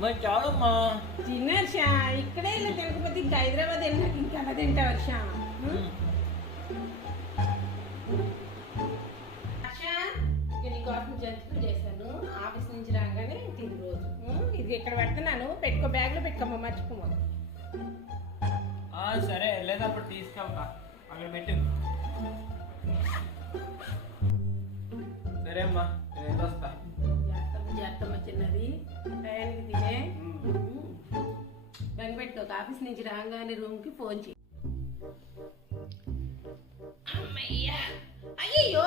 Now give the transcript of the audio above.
మరి చాలమ్మా. తిన్న వర్ష ఇక్కడే ఇలా తినకపోతే ఇంకా హైదరాబాద్ వెళ్ళినాక ఇంకా ఎలా తింటా వర్ష వర్ష ఇక నీ కోసం జంతువులు చేశాను ఆఫీస్ నుంచి రాగానే తిని రోజు ఇది ఇక్కడ పెడుతున్నాను పెట్టుకో బ్యాగ్లో పెట్టుకోమ్మా మర్చిపోమా సరే వెళ్ళేటప్పుడు తీసుకెళ్తా అక్కడ పెట్టు. సరే అమ్మా నేను వెళ్ళొస్తా. చేస్తామా చిన్నది టయానికి తినే బెంగ పెట్టుకోక ఆఫీస్ నుంచి రాగానే రూమ్కి ఫోన్ చేయి. అమ్మయ్యా అయ్యో